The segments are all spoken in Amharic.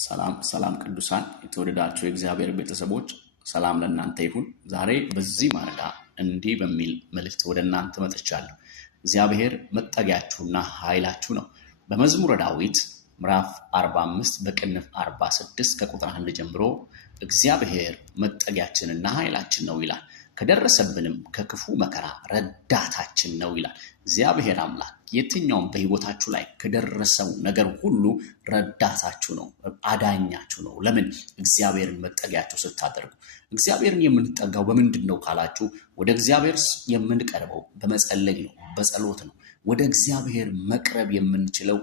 ሰላም ቅዱሳን የተወደዳችሁ የእግዚአብሔር ቤተሰቦች ሰላም ለእናንተ ይሁን። ዛሬ በዚህ ማለዳ እንዲህ በሚል መልእክት ወደ እናንተ መጥቻለሁ። እግዚአብሔር መጠጊያችሁና ኃይላችሁ ነው። በመዝሙረ ዳዊት ምዕራፍ 45 በቅንፍ 46 ከቁጥር 1 ጀምሮ እግዚአብሔር መጠጊያችንና ኃይላችን ነው ይላል። ከደረሰብንም ከክፉ መከራ ረዳታችን ነው ይላል። እግዚአብሔር አምላክ የትኛውም በህይወታችሁ ላይ ከደረሰው ነገር ሁሉ ረዳታችሁ ነው፣ አዳኛችሁ ነው። ለምን? እግዚአብሔርን መጠጊያችሁ ስታደርጉ። እግዚአብሔርን የምንጠጋው በምንድን ነው ካላችሁ፣ ወደ እግዚአብሔር የምንቀርበው በመጸለይ ነው፣ በጸሎት ነው። ወደ እግዚአብሔር መቅረብ የምንችለው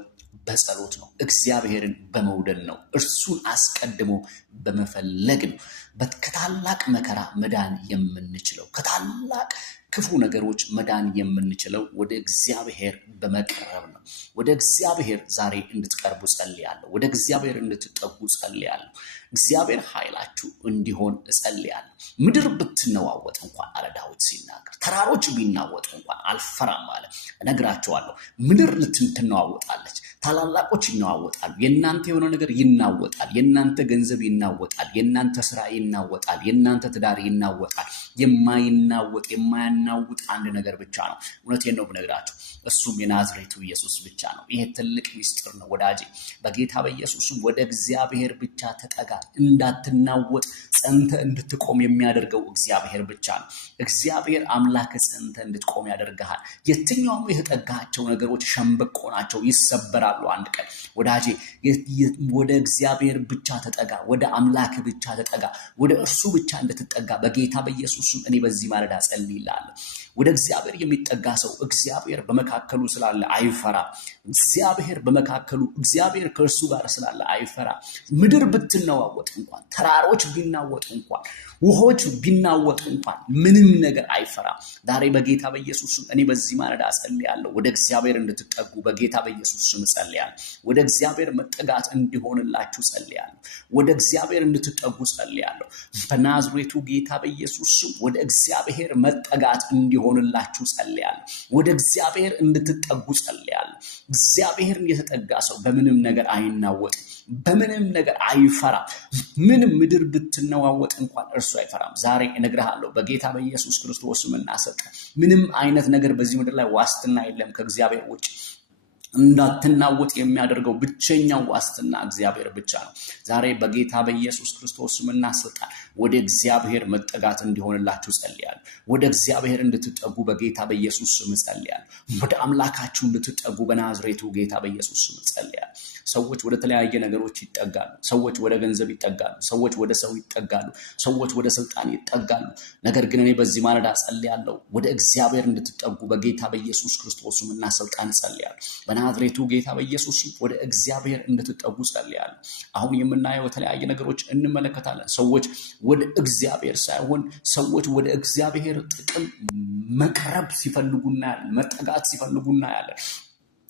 በጸሎት ነው። እግዚአብሔርን በመውደድ ነው። እርሱን አስቀድሞ በመፈለግ ነው። ከታላቅ መከራ መዳን የምንችለው፣ ከታላቅ ክፉ ነገሮች መዳን የምንችለው ወደ እግዚአብሔር በመቅረብ ነው። ወደ እግዚአብሔር ዛሬ እንድትቀርቡ ጸልያለሁ። ወደ እግዚአብሔር እንድትጠጉ ጸልያለሁ። እግዚአብሔር ኃይላችሁ እንዲሆን እጸልያለሁ። ምድር ብትነዋወጥ እንኳን አለ ዳዊት ሲናገር፣ ተራሮች ቢናወጡ እንኳን አልፈራም አለ። እነግራቸዋለሁ፣ ምድር ትነዋወጣለች፣ ታላላቆች ይነዋወጣሉ። የእናንተ የሆነ ነገር ይናወጣል። የእናንተ ገንዘብ ይናወጣል። የእናንተ ስራ ይናወጣል። የእናንተ ትዳር ይናወጣል። የማይናወጥ የማያናውጥ አንድ ነገር ብቻ ነው። እውነቴን ነው ብነግራችሁ፣ እሱም የናዝሬቱ ኢየሱስ ብቻ ነው። ይሄ ትልቅ ምስጢር ነው ወዳጄ። በጌታ በኢየሱስም ወደ እግዚአብሔር ብቻ ተጠጋ። እንዳትናወጥ ጸንተ እንድትቆም የሚያደርገው እግዚአብሔር ብቻ ነው። እግዚአብሔር አምላክ ጸንተ እንድትቆም ያደርግሃል። የትኛውም የተጠጋቸው ነገሮች ሸምበቆ ናቸው፣ ይሰበራሉ አንድ ቀን። ወዳጄ ወደ እግዚአብሔር ብቻ ተጠጋ። ወደ አምላክ ብቻ ተጠጋ። ወደ እርሱ ብቻ እንድትጠጋ በጌታ በኢየሱስም እኔ በዚህ ማለዳ ጸልይልሃለሁ። ወደ እግዚአብሔር የሚጠጋ ሰው እግዚአብሔር በመካከሉ ስላለ አይፈራ። እግዚአብሔር በመካከሉ፣ እግዚአብሔር ከእርሱ ጋር ስላለ አይፈራ። ምድር ብትነዋወጥ እንኳን፣ ተራሮች ቢናወጡ እንኳን፣ ውሆች ቢናወጡ እንኳን ምንም ነገር አይፈራ። ዛሬ በጌታ በኢየሱስም እኔ በዚህ ማለዳ ጸልያለሁ። ወደ እግዚአብሔር እንድትጠጉ በጌታ በኢየሱስም ጸልያለሁ። ወደ እግዚአብሔር መጠጋት እንዲሆንላችሁ ጸልያለሁ። ወደ እግዚአብሔር እንድትጠጉ ጸልያለሁ። በናዝሬቱ ጌታ በኢየሱስም ወደ እግዚአብሔር መጠጋት እንዲሆንላችሁ ጸልያለሁ። ወደ እግዚአብሔር እንድትጠጉ ጸልያለሁ። እግዚአብሔርን የተጠጋ ሰው በምንም ነገር አይናወጥም፣ በምንም ነገር አይፈራም። ምንም ምድር ብትነዋወጥ እንኳን እርሱ አይፈራም። ዛሬ እነግርሃለሁ በጌታ በኢየሱስ ክርስቶስ ስምና ስልጣን ምንም አይነት ነገር በዚህ ምድር ላይ ዋስትና የለም ከእግዚአብሔር ውጭ። እንዳትናወጥ የሚያደርገው ብቸኛው ዋስትና እግዚአብሔር ብቻ ነው። ዛሬ በጌታ በኢየሱስ ክርስቶስ ስምና ስልጣን ወደ እግዚአብሔር መጠጋት እንዲሆንላችሁ ጸልያለሁ። ወደ እግዚአብሔር እንድትጠጉ በጌታ በኢየሱስ ስም ጸልያለሁ። ወደ አምላካችሁ እንድትጠጉ በናዝሬቱ ጌታ በኢየሱስ ስም ጸልያለሁ። ሰዎች ወደ ተለያየ ነገሮች ይጠጋሉ። ሰዎች ወደ ገንዘብ ይጠጋሉ። ሰዎች ወደ ሰው ይጠጋሉ። ሰዎች ወደ ስልጣን ይጠጋሉ። ነገር ግን እኔ በዚህ ማለዳ ጸልያለሁ፣ ወደ እግዚአብሔር እንድትጠጉ በጌታ በኢየሱስ ክርስቶስ ስምና ስልጣን ጸልያለሁ። በናዝሬቱ ጌታ በኢየሱስ ወደ እግዚአብሔር እንድትጠጉ ጸልያለሁ። አሁን የምናየው የተለያየ ነገሮች እንመለከታለን። ሰዎች ወደ እግዚአብሔር ሳይሆን ሰዎች ወደ እግዚአብሔር ጥቅም መቅረብ ሲፈልጉና መጠጋት ሲፈልጉና ያለ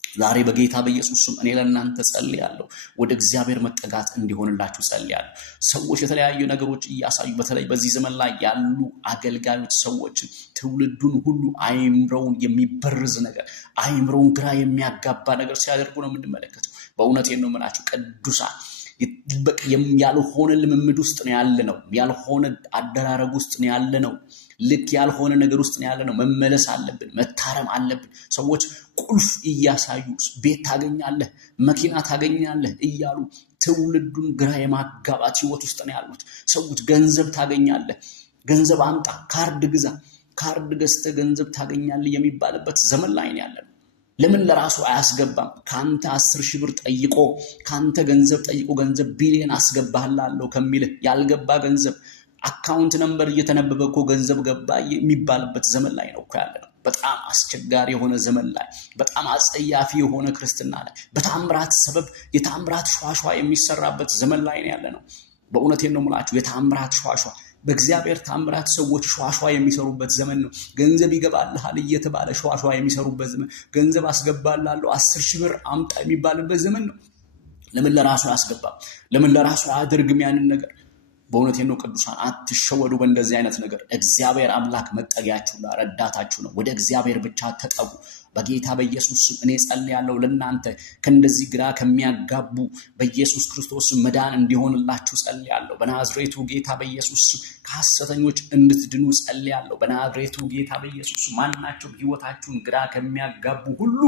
ዛሬ በጌታ በኢየሱስ ስም እኔ ለእናንተ ጸልያለሁ። ወደ እግዚአብሔር መጠጋት እንዲሆንላችሁ ጸልያለሁ። ሰዎች የተለያዩ ነገሮች እያሳዩ፣ በተለይ በዚህ ዘመን ላይ ያሉ አገልጋዮች ሰዎች ትውልዱን ሁሉ አይምሮውን የሚበርዝ ነገር፣ አይምሮውን ግራ የሚያጋባ ነገር ሲያደርጉ ነው የምንመለከተው። በእውነቴን ነው የምላችሁ ቅዱሳን፣ ያልሆነ ልምምድ ውስጥ ነው ያለ ነው። ያልሆነ አደራረግ ውስጥ ነው ያለ ነው። ልክ ያልሆነ ነገር ውስጥ ነው ያለ ነው። መመለስ አለብን፣ መታረም አለብን። ሰዎች ቁልፍ እያሳዩ ቤት ታገኛለህ፣ መኪና ታገኛለህ እያሉ ትውልዱን ግራ የማጋባት ህይወት ውስጥ ነው ያሉት። ሰዎች ገንዘብ ታገኛለህ፣ ገንዘብ አምጣ፣ ካርድ ግዛ፣ ካርድ ገዝተህ ገንዘብ ታገኛለህ የሚባልበት ዘመን ላይ ነው ያለነው። ለምን ለራሱ አያስገባም? ካንተ 10 ሺህ ብር ጠይቆ፣ ካንተ ገንዘብ ጠይቆ ገንዘብ ቢሊየን አስገባህላለሁ ከሚልህ ያልገባ ገንዘብ አካውንት ነምበር እየተነበበ እኮ ገንዘብ ገባ የሚባልበት ዘመን ላይ ነው እኮ ያለነው። በጣም አስቸጋሪ የሆነ ዘመን ላይ፣ በጣም አጸያፊ የሆነ ክርስትና ላይ፣ በታምራት ሰበብ የታምራት ሸዋሸዋ የሚሰራበት ዘመን ላይ ነው ያለነው። በእውነቴን ነው የምላችሁ፣ የታምራት ሸዋሸዋ፣ በእግዚአብሔር ታምራት ሰዎች ሸዋሸዋ የሚሰሩበት ዘመን ነው። ገንዘብ ይገባልሃል እየተባለ ሸዋሸዋ የሚሰሩበት ዘመን፣ ገንዘብ አስገባላለሁ 10 ሺህ ብር አምጣ የሚባልበት ዘመን ነው። ለምን ለራሱ አያስገባም? ለምን ለራሱ አያደርግም ያንን ነገር? በእውነቴን ነው ቅዱሳን፣ አትሸወዱ በእንደዚህ አይነት ነገር። እግዚአብሔር አምላክ መጠጊያችሁና ረዳታችሁ ነው። ወደ እግዚአብሔር ብቻ ተጠጉ። በጌታ በኢየሱስ ስም እኔ ጸልያለሁ ለእናንተ ከእንደዚህ ግራ ከሚያጋቡ በኢየሱስ ክርስቶስ መዳን እንዲሆንላችሁ ጸልያለሁ። በናዝሬቱ ጌታ በኢየሱስ ስም ከሐሰተኞች እንድትድኑ ጸልያለሁ። በናዝሬቱ ጌታ በኢየሱስ ስም ማናቸው ሕይወታችሁን ግራ ከሚያጋቡ ሁሉ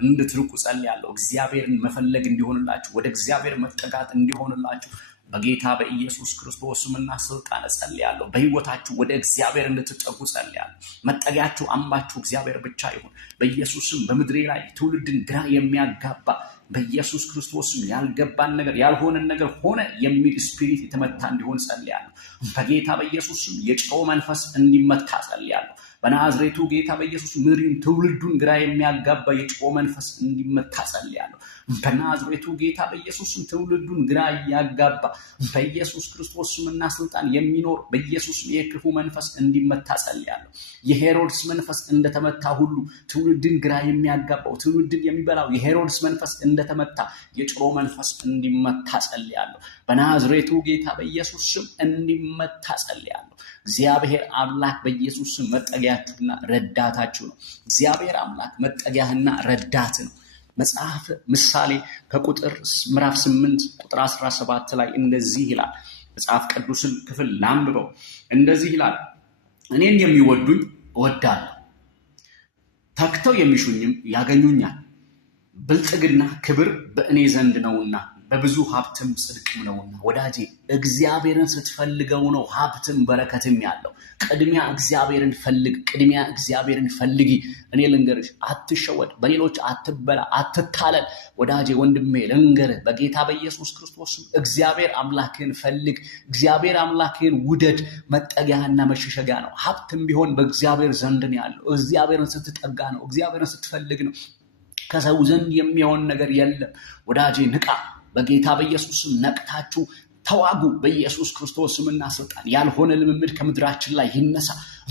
እንድትርቁ ጸልያለሁ። እግዚአብሔርን መፈለግ እንዲሆንላችሁ፣ ወደ እግዚአብሔር መጠጋት እንዲሆንላችሁ በጌታ በኢየሱስ ክርስቶስ ስምና ስልጣን ጸልያለሁ። በሕይወታችሁ ወደ እግዚአብሔር እንድትጠጉ ጸልያለሁ። መጠጊያችሁ አምባችሁ እግዚአብሔር ብቻ ይሁን። በኢየሱስም በምድሬ ላይ ትውልድን ግራ የሚያጋባ በኢየሱስ ክርስቶስም ያልገባን ነገር ያልሆነን ነገር ሆነ የሚል ስፒሪት የተመታ እንዲሆን ጸልያለሁ። በጌታ በኢየሱስም የጨው መንፈስ እንዲመታ ጸልያለሁ። በናዝሬቱ ጌታ በኢየሱስ ምድሪን ትውልዱን ግራ የሚያጋባ የጨው መንፈስ እንዲመታ ጸልያለሁ። በናዝሬቱ ጌታ በኢየሱስም ትውልዱን ግራ እያጋባ በኢየሱስ ክርስቶስ ስምና ስልጣን የሚኖር በኢየሱስ የክፉ መንፈስ እንዲመታ ጸልያለሁ። የሄሮድስ መንፈስ እንደተመታ ሁሉ ትውልድን ግራ የሚያጋባው ትውልድን የሚበላው የሄሮድስ መንፈስ እንደተመታ የጨው መንፈስ እንዲመታ ጸልያለሁ። በናዝሬቱ ጌታ በኢየሱስ ስም እንዲመታ ጸልያለሁ። እግዚአብሔር አምላክ በኢየሱስ ስም መጠጊያችሁና ረዳታችሁ ነው። እግዚአብሔር አምላክ መጠጊያህና ረዳት ነው። መጽሐፍ ምሳሌ ከቁጥር ምዕራፍ 8 ቁጥር 17 ላይ እንደዚህ ይላል። መጽሐፍ ቅዱስን ክፍል ላንብበው። እንደዚህ ይላል፣ እኔን የሚወዱኝ እወዳለሁ፣ ተግተው የሚሹኝም ያገኙኛል። ብልጥግና ክብር በእኔ ዘንድ ነውና በብዙ ሀብትም ጽድቅም ነውና። ወዳጄ እግዚአብሔርን ስትፈልገው ነው ሀብትም በረከትም ያለው። ቅድሚያ እግዚአብሔርን ፈልግ፣ ቅድሚያ እግዚአብሔርን ፈልጊ። እኔ ልንገርሽ፣ አትሸወድ፣ በሌሎች አትበላ፣ አትታለል። ወዳጄ ወንድሜ ልንገርህ፣ በጌታ በኢየሱስ ክርስቶስ እግዚአብሔር አምላክህን ፈልግ፣ እግዚአብሔር አምላክህን ውደድ። መጠጊያህና መሸሸጊያ ነው። ሀብትም ቢሆን በእግዚአብሔር ዘንድ ነው ያለው። እግዚአብሔርን ስትጠጋ ነው፣ እግዚአብሔርን ስትፈልግ ነው። ከሰው ዘንድ የሚሆን ነገር የለም። ወዳጄ ንቃ። በጌታ በኢየሱስ ስም ነቅታችሁ ተዋጉ። በኢየሱስ ክርስቶስ ስምና ስልጣን ያልሆነ ልምምድ ከምድራችን ላይ ይነሳ።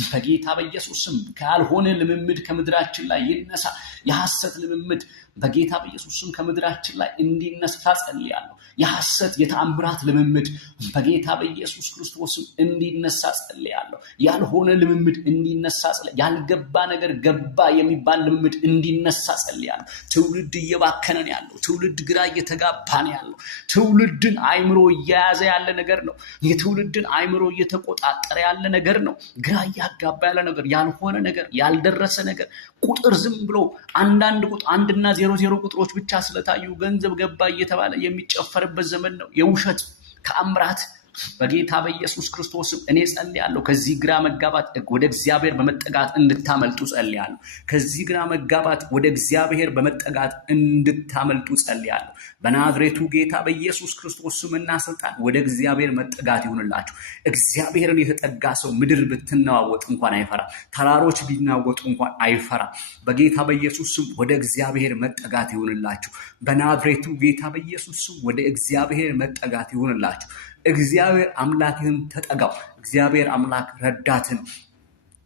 በጌታ በኢየሱስ ስም ያልሆነ ልምምድ ከምድራችን ላይ ይነሳ። የሐሰት ልምምድ በጌታ በኢየሱስ ስም ከምድራችን ላይ እንዲነሳ ጸልያለሁ። የሐሰት የተአምራት ልምምድ በጌታ በኢየሱስ ክርስቶስ ስም እንዲነሳ ጸልያለሁ። ያልሆነ ልምምድ እንዲነሳ ጸልያለሁ። ያልገባ ነገር ገባ የሚባል ልምምድ እንዲነሳ ጸልያለሁ። ትውልድ እየባከነ ነው ያለው። ትውልድ ግራ እየተጋባ ነው ያለው። ትውልድን አይምሮ እየያዘ ያለ ነገር ነው። የትውልድን አይምሮ እየተቆጣጠረ ያለ ነገር ነው። ግራ እያጋባ ያለ ነገር፣ ያልሆነ ነገር፣ ያልደረሰ ነገር፣ ቁጥር ዝም ብሎ አንዳንድ ቁጥር 1 እና 00 ቁጥሮች ብቻ ስለታዩ ገንዘብ ገባ እየተባለ የሚጨፈርበት ዘመን ነው። የውሸት ተአምራት በጌታ በኢየሱስ ክርስቶስም እኔ ጸልያለሁ። ከዚህ ግራ መጋባት ወደ እግዚአብሔር በመጠጋት እንድታመልጡ ጸልያለሁ። ከዚህ ግራ መጋባት ወደ እግዚአብሔር በመጠጋት እንድታመልጡ ጸልያለሁ። በናዝሬቱ ጌታ በኢየሱስ ክርስቶስ ስምና ስልጣን ወደ እግዚአብሔር መጠጋት ይሁንላችሁ። እግዚአብሔርን የተጠጋ ሰው ምድር ብትናወጥ እንኳን አይፈራ፣ ተራሮች ቢናወጡ እንኳን አይፈራ። በጌታ በኢየሱስ ስም ወደ እግዚአብሔር መጠጋት ይሁንላችሁ። በናዝሬቱ ጌታ በኢየሱስ ስም ወደ እግዚአብሔር መጠጋት ይሁንላችሁ። እግዚአብሔር አምላክህን ተጠጋው። እግዚአብሔር አምላክ ረዳትን፣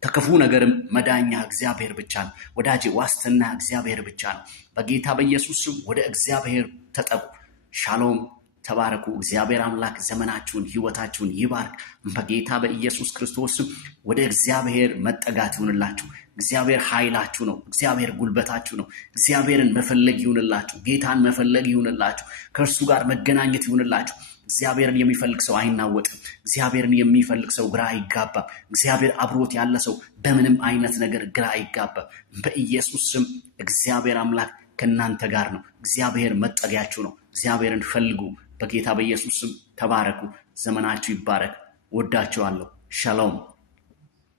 ከክፉ ነገርም መዳኛ እግዚአብሔር ብቻ ነው። ወዳጄ ዋስትና እግዚአብሔር ብቻ ነው። በጌታ በኢየሱስ ስም ወደ እግዚአብሔር ተጠጉ። ሻሎም፣ ተባረኩ። እግዚአብሔር አምላክ ዘመናችሁን ህይወታችሁን ይባርክ። በጌታ በኢየሱስ ክርስቶስ ስም ወደ እግዚአብሔር መጠጋት ይሁንላችሁ። እግዚአብሔር ኃይላችሁ ነው። እግዚአብሔር ጉልበታችሁ ነው። እግዚአብሔርን መፈለግ ይሁንላችሁ። ጌታን መፈለግ ይሁንላችሁ። ከእርሱ ጋር መገናኘት ይሁንላችሁ። እግዚአብሔርን የሚፈልግ ሰው አይናወጥም። እግዚአብሔርን የሚፈልግ ሰው ግራ አይጋባም። እግዚአብሔር አብሮት ያለ ሰው በምንም አይነት ነገር ግራ አይጋባም። በኢየሱስ ስም እግዚአብሔር አምላክ ከእናንተ ጋር ነው። እግዚአብሔር መጠጊያችሁ ነው። እግዚአብሔርን ፈልጉ። በጌታ በኢየሱስ ስም ተባረኩ። ዘመናችሁ ይባረክ። ወዳችኋለሁ። ሻሎም